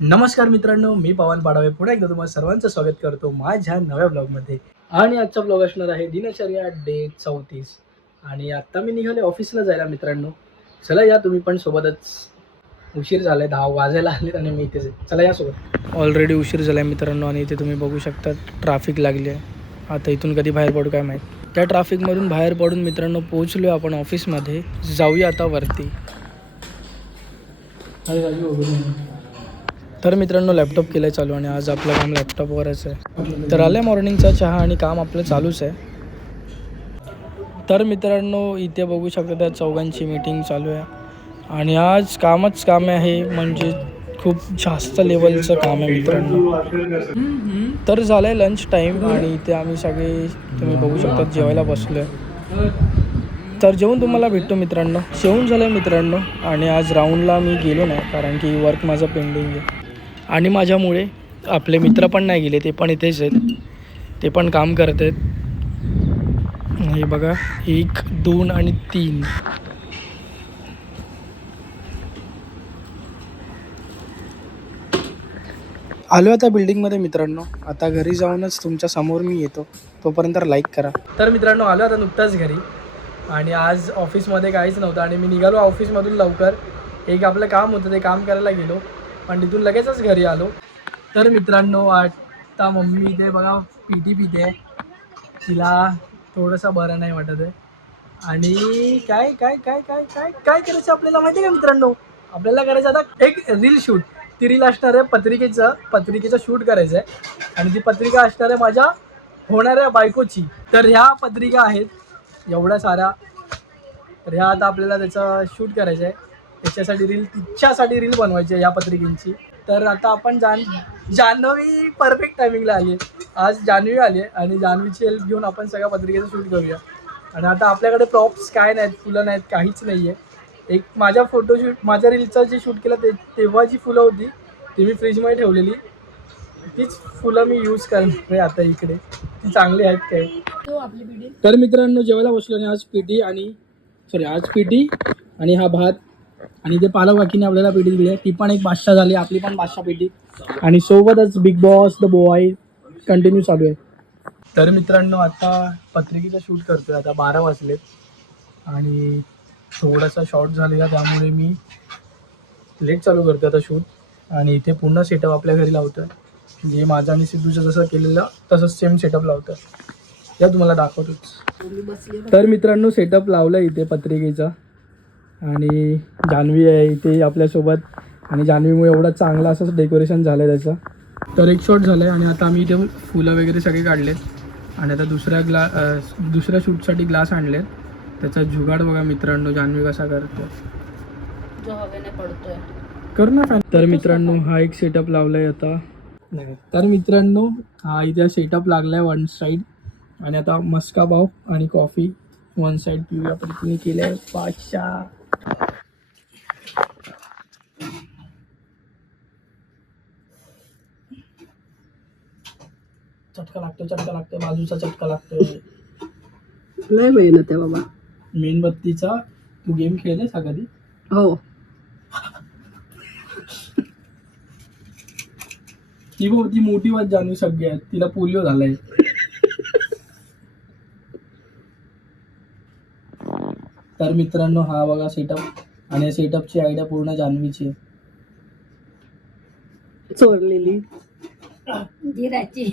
नमस्कार मित्रांनो, मी पवन पाडवे पुन्हा एकदा तुम्हाला सर्वांचं स्वागत करतो माझ्या नव्या ब्लॉगमध्ये. आणि आजचा ब्लॉग असणार आहे दिनचर्या डे 34. आणि आत्ता मी निघाले ऑफिसला जायला मित्रांनो. चला या तुम्ही पण सोबतच. उशीर झालाय, 10 वाजायला आलेत आणि मी इथेच आहे. चला या सोबत. ऑलरेडी उशीर झाला आहे मित्रांनो आणि इथे तुम्ही बघू शकता ट्रॅफिक लागली आहे. आता इथून कधी बाहेर पडू काय माहीत. त्या ट्रॅफिकमधून बाहेर पडून मित्रांनो पोहोचलो आपण ऑफिसमध्ये. जाऊया आता वरती. तर मित्रांनो लॅपटॉप केलं चालू आणि आज आपलं काम लॅपटॉपवरच आहे. तर आलं मॉर्निंगचा चहा आणि काम आपलं चालूच आहे. तर मित्रांनो इथे बघू शकता त्या चौघांची मीटिंग चालू आहे आणि आज कामच काम आहे, म्हणजे खूप जास्त लेवलचं काम आहे मित्रांनो. तर झालं आहे लंच टाईम आणि इथे आम्ही सगळे तुम्ही बघू शकता जेवायला बसलो आहे. तर जेवून तुम्हाला भेटतो मित्रांनो. जेवून झालं आहे मित्रांनो आणि आज राऊंडला मी गेलो नाही कारण की वर्क माझं पेंडिंग आहे आणि माझ्यामुळे आपले मित्र पण नाही गेले, ते पण इथेच आहेत, ते पण काम करत आहेत. हे बघा 1, 2 आणि 3. आलो आता बिल्डिंगमध्ये मित्रांनो. आता घरी जाऊनच तुमच्या समोर मी येतो, तोपर्यंत लाईक करा. तर मित्रांनो आलो आता नुकताच घरी आणि आज ऑफिसमध्ये काहीच नव्हतं आणि मी निघालो ऑफिसमधून लवकर. एक आपलं काम होतं ते काम करायला गेलो पण तिथून लगेचच घरी आलो. तर मित्रांनो आता मम्मी इथे बघा पीटी पिते, तिला थोडंसं बरं नाही वाटत आहे. आणि काय काय काय काय काय काय करायचं आपल्याला माहिती आहे का मित्रांनो? आपल्याला करायचं आता एक रील शूट. ती रील असणार आहे पत्रिकेचं शूट करायचं आहे आणि ती पत्रिका असणार आहे माझ्या होणाऱ्या बायकोची. तर ह्या पत्रिका आहेत एवढ्या साऱ्या. तर ह्या आता आपल्याला त्याचं शूट करायचं आहे, तिच्यासाठी रील बनवायची आहे ह्या पत्रिकेची. तर आता आपण जान्हवी परफेक्ट टायमिंगला आली आहे. आज जान्हवी आली आहे आणि जान्हवीची हेल्प घेऊन आपण सगळ्या पत्रिकेचं शूट करूया. आणि आता आपल्याकडे प्रॉप्स काय नाहीत, फुलं नाहीत, काहीच नाही आहे. एक माझ्या रीलचं जे शूट केलं तेव्हा जी फुलं होती ती मी फ्रीजमध्ये ठेवलेली, तीच फुलं मी यूज करणार आहे आता इकडे. ती चांगली आहेत काय. तर मित्रांनो जेवायला बसलो आणि आज पिठी आणि हा भात आणि ते पालक काकीने आपल्याला पिठी दिली आहे, ती पण एक बादशाह झाली, आपली पण बादशाह पिठी. आणि सोबतच big boss the boy continue चालू आहे. तर मित्रांनो आता पत्रिकेचा शूट करतोय. आता 12 वाजलेत आणि थोडासा शॉर्ट झालेला त्यामुळे मी लेट चालू करतो आता शूट. आणि इथे पुन्हा सेटअप आपल्या घरी लावतो आहे, म्हणजे माझं आणि सिद्धूचं जसं केलेलं तसंच सेम सेटअप लावतो आहे. या तुम्हाला दाखवतोच. तर मित्रांनो सेटअप लावलं इथे पत्रिकेचा आणि जान्हवी आहे इथे आपल्यासोबत आणि जान्हवीमुळे एवढा चांगला असंच डेकोरेशन झालं आहे त्याचं. तर एक शॉट झालं आहे आणि आता आम्ही इथे फुलं वगैरे सगळे काढलेत आणि आता दुसऱ्या शूटसाठी ग्लास आणलेत. त्याचा जुगाड बघा मित्रांनो जान्हवी कसा करतो, जो हवेने पडतोय. कर ना फॅन. तर मित्रांनो हा एक सेटअप लावलाय आता. नाही तर मित्रांनो हा इथे सेटअप लागलाय वन साईड आणि आता मस्का पाव आणि कॉफी वन साईड पिऊया. पण तुम्ही केलंय बादशाह. चटका लागतोय बाजूचा चटका लागतोय. लय मेहनत आहे बाबा. मेणबत्तीचा तू गेम खेळलेस का कधी? हो. ती मोठी वाट जाणू सगळ्यात, तिला पोलिओ झालाय. तर मित्रांनो हा बघा सेटअप आणि सेटअपची आयडिया पूर्ण जान्हवीची चोरलेली धीराची.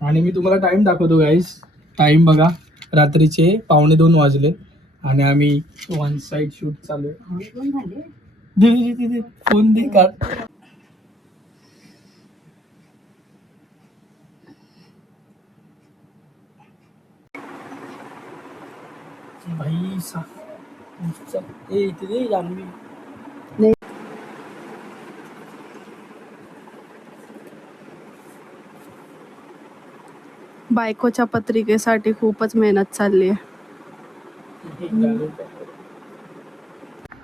आणि मी तुम्हाला टाइम दाखवतो गाईस. टाइम बघा रात्रीचे 1:15 वाजले आणि आम्ही वन साइड शूट चालू आहे. दे फोन दे का. भाई सा इथे दे जान्हवी. बायकोच्या पत्रिकेसाठी खूपच मेहनत चालली आहे.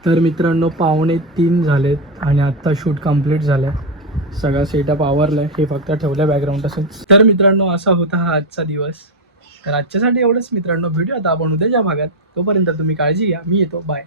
तर मित्रांनो 2:45 झालेत आणि आत्ता शूट कंप्लीट झालं आहे. सगळा सेटअप आवरलाय, हे फक्त ठेवलं बॅकग्राऊंड तसंच. तर मित्रांनो असा होता हा आजचा दिवस. तर आजच्यासाठी एवढंच मित्रांनो. भेटूया आता आपण उद्याच्या भागात. तोपर्यंत तुम्ही काळजी घ्या. मी येतो. बाय.